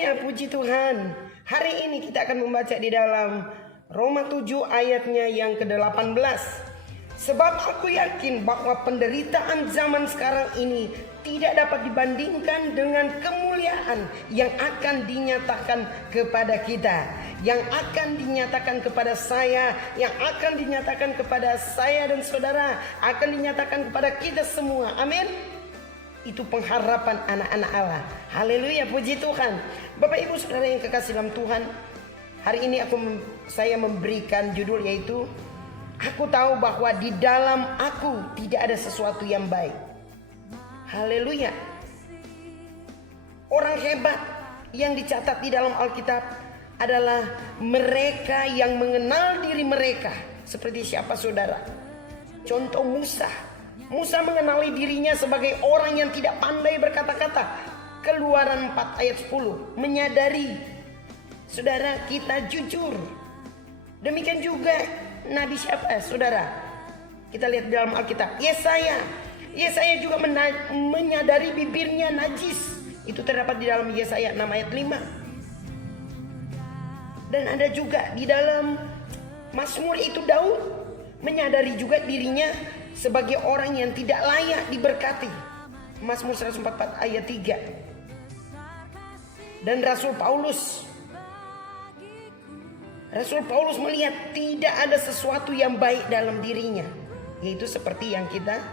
Haleluya, puji Tuhan. Hari ini kita akan membaca di dalam Roma 7 ayatnya yang ke-18. Sebab aku yakin bahwa penderitaan zaman sekarang ini tidak dapat dibandingkan dengan kemuliaan yang akan dinyatakan kepada kita, yang akan dinyatakan kepada saya, yang akan dinyatakan kepada saya dan saudara, akan dinyatakan kepada kita semua. Amin. Itu pengharapan anak-anak Allah. Haleluya, puji Tuhan. Bapak ibu saudara yang kekasih dalam Tuhan, hari ini saya memberikan judul yaitu aku tahu bahwa di dalam aku tidak ada sesuatu yang baik. Haleluya. Orang hebat yang dicatat di dalam Alkitab adalah mereka yang mengenal diri mereka. Seperti siapa saudara? Contoh Musa. Musa mengenali dirinya sebagai orang yang tidak pandai berkata-kata. Keluaran 4 ayat 10. Menyadari saudara kita jujur. Demikian juga Nabi siapa saudara? Kita lihat dalam Alkitab. Yesaya juga menyadari bibirnya najis. Itu terdapat di dalam Yesaya 6 ayat 5. Dan ada juga di dalam Mazmur itu Daud menyadari juga dirinya sebagai orang yang tidak layak diberkati. Mazmur 144 ayat 3. Dan Rasul Paulus melihat tidak ada sesuatu yang baik dalam dirinya, yaitu seperti yang kita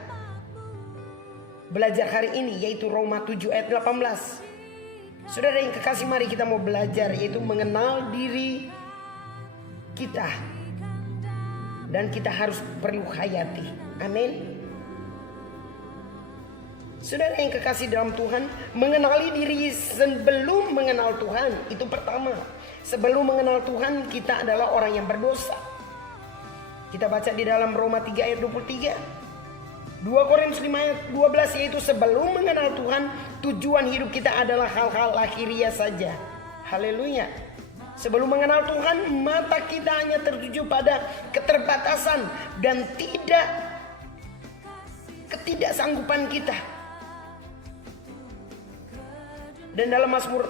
belajar hari ini, yaitu Roma 7 ayat 18. Saudara yang kekasih, mari kita mau belajar yaitu mengenal diri kita. Dan kita harus perlu hayati. Amin. Saudara yang kekasih dalam Tuhan, mengenali diri sebelum mengenal Tuhan itu pertama. Sebelum mengenal Tuhan, kita adalah orang yang berdosa. Kita baca di dalam Roma 3 ayat 23. 2 Korintus 5 ayat 12, yaitu sebelum mengenal Tuhan, tujuan hidup kita adalah hal-hal lahiriah saja. Haleluya. Sebelum mengenal Tuhan, mata kita hanya tertuju pada keterbatasan dan ketidaksanggupan kita. Dan dalam Mazmur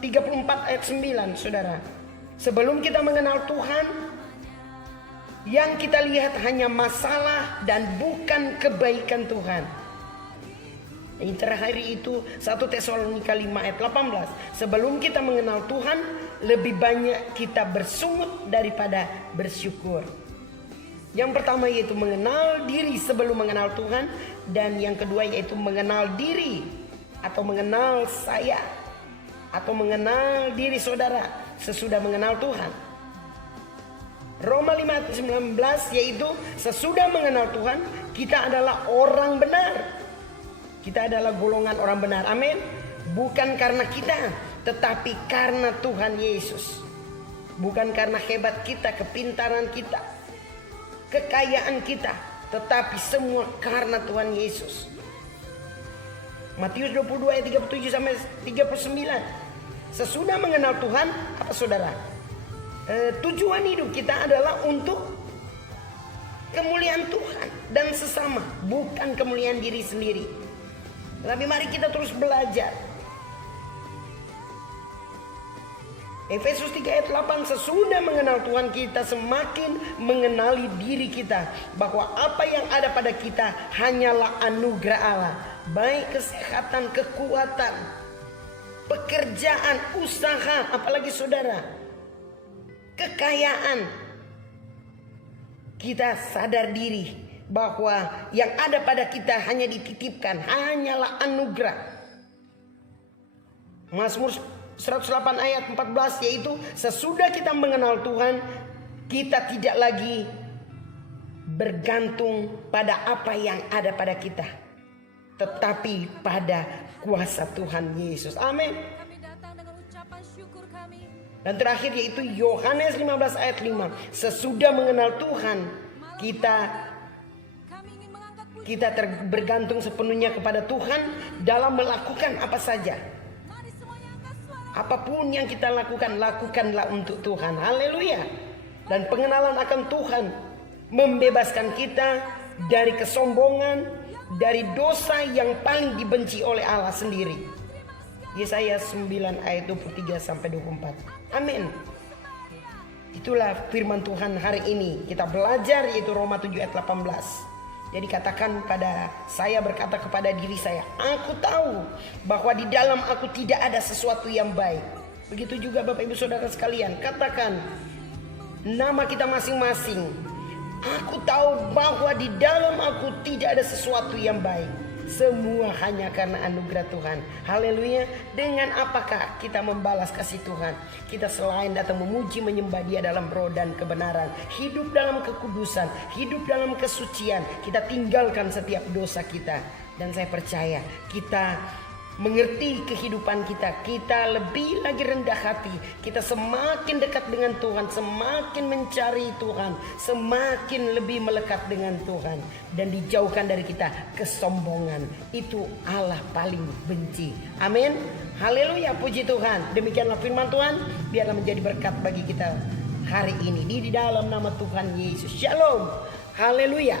34 ayat 9, saudara, sebelum kita mengenal Tuhan, yang kita lihat hanya masalah dan bukan kebaikan Tuhan. Yang terakhir itu 1 Tesalonika 5 ayat 18. Sebelum kita mengenal Tuhan, lebih banyak kita bersungut daripada bersyukur. Yang pertama yaitu mengenal diri sebelum mengenal Tuhan. Dan yang kedua yaitu mengenal diri atau mengenal saya, atau mengenal diri saudara sesudah mengenal Tuhan. Roma 5 ayat 19, yaitu sesudah mengenal Tuhan kita adalah orang benar. Kita adalah golongan orang benar. Amin. Bukan karena kita, tetapi karena Tuhan Yesus. Bukan karena hebat kita, kepintaran kita, kekayaan kita, tetapi semua karena Tuhan Yesus. Matius 22 ayat 37 sampai 39. Sesudah mengenal Tuhan, apa saudara? Tujuan hidup kita adalah untuk kemuliaan Tuhan dan sesama, bukan kemuliaan diri sendiri. Tapi mari kita terus belajar. Efesus 3 ayat 8, sesudah mengenal Tuhan kita semakin mengenali diri kita, bahwa apa yang ada pada kita hanyalah anugerah Allah, baik kesehatan, kekuatan, pekerjaan, usaha, apalagi saudara, kekayaan. Kita sadar diri bahwa yang ada pada kita hanya dititipkan, hanyalah anugerah. Mazmur 108 ayat 14, yaitu sesudah kita mengenal Tuhan, kita tidak lagi bergantung pada apa yang ada pada kita, tetapi pada kuasa Tuhan Yesus. Amin. Dan terakhir yaitu Yohanes 15 ayat 5. Sesudah mengenal Tuhan, kita bergantung sepenuhnya kepada Tuhan dalam melakukan apa saja. Apapun yang kita lakukan, lakukanlah untuk Tuhan. Haleluya. Dan pengenalan akan Tuhan membebaskan kita dari kesombongan, dari dosa yang paling dibenci oleh Allah sendiri. Yesaya 9 ayat 23 sampai 24. Amin. Itulah firman Tuhan hari ini. Kita belajar yaitu Roma 7 ayat 18. Jadi katakan pada saya, berkata kepada diri saya, aku tahu bahwa di dalam aku tidak ada sesuatu yang baik. Begitu juga Bapak Ibu Saudara sekalian, katakan nama kita masing-masing. Aku tahu bahwa di dalam aku tidak ada sesuatu yang baik. Semua hanya karena anugerah Tuhan. Haleluya. Dengan apakah kita membalas kasih Tuhan? Kita selain datang memuji menyembah Dia dalam roh dan kebenaran, hidup dalam kekudusan, hidup dalam kesucian. Kita tinggalkan setiap dosa kita. Dan saya percaya kita mengerti kehidupan kita, kita lebih lagi rendah hati, kita semakin dekat dengan Tuhan, semakin mencari Tuhan, semakin lebih melekat dengan Tuhan, dan dijauhkan dari kita kesombongan. Itu Allah paling benci. Amin. Haleluya, puji Tuhan. Demikianlah firman Tuhan, biarlah menjadi berkat bagi kita hari ini di dalam nama Tuhan Yesus. Shalom. Haleluya.